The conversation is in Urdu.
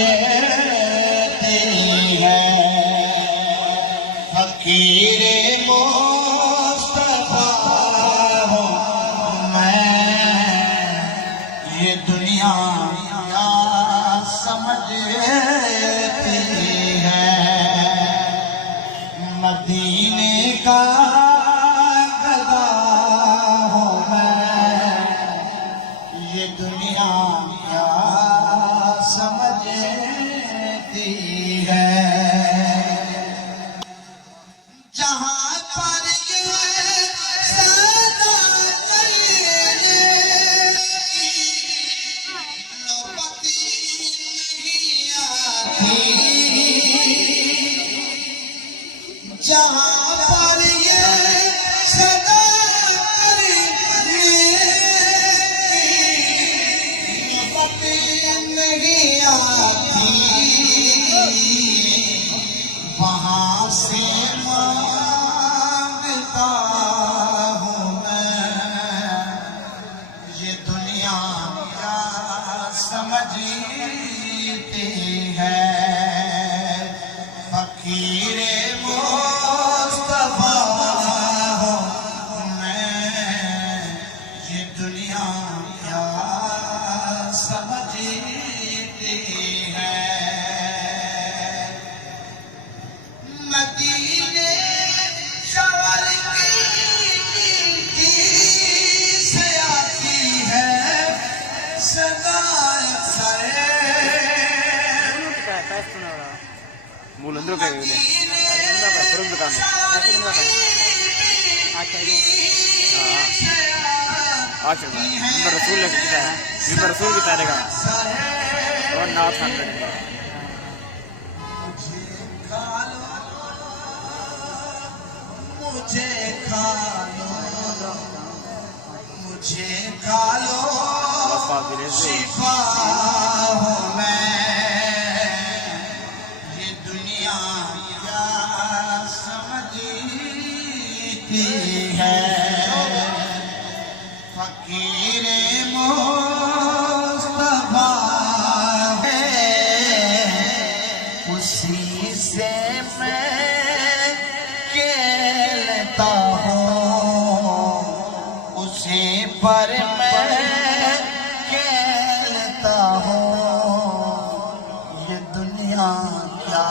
سمجھتی ہے فقیر مصطفیٰ ہوں میں یہ دنیا کیا سمجھتی ہے مدینے کا گدا ہوں میں یہ دنیا کیا سمجھتی ہے جہاں پر یہ صدا چلی نوبتی نہیں آتی جہاں پر یہ صدا نہیں آتی وہاں سے مانگتا ہوں میں یہ دنیا کیا سمجھتی ہے فقیر مصطفیٰ ہوں میں یہ دنیا کیا سمجھتی ہے مدینے شور کی سے آتی ہے صدا Mulandro kayak gini. Turun ke kami. Asyik lah. Ini Rasul lah kita. Ini Rasul kita ada kan. Orang naat sampai ni. مجھے کھا لو شفا ہوں میں یہ دنیا کیا سمجھتی ہے فقیر مصطفیٰ ہے اسی سے میں کھیلتا ہوں اسی پر میں کھیلتا ہوں یہ دنیا کیا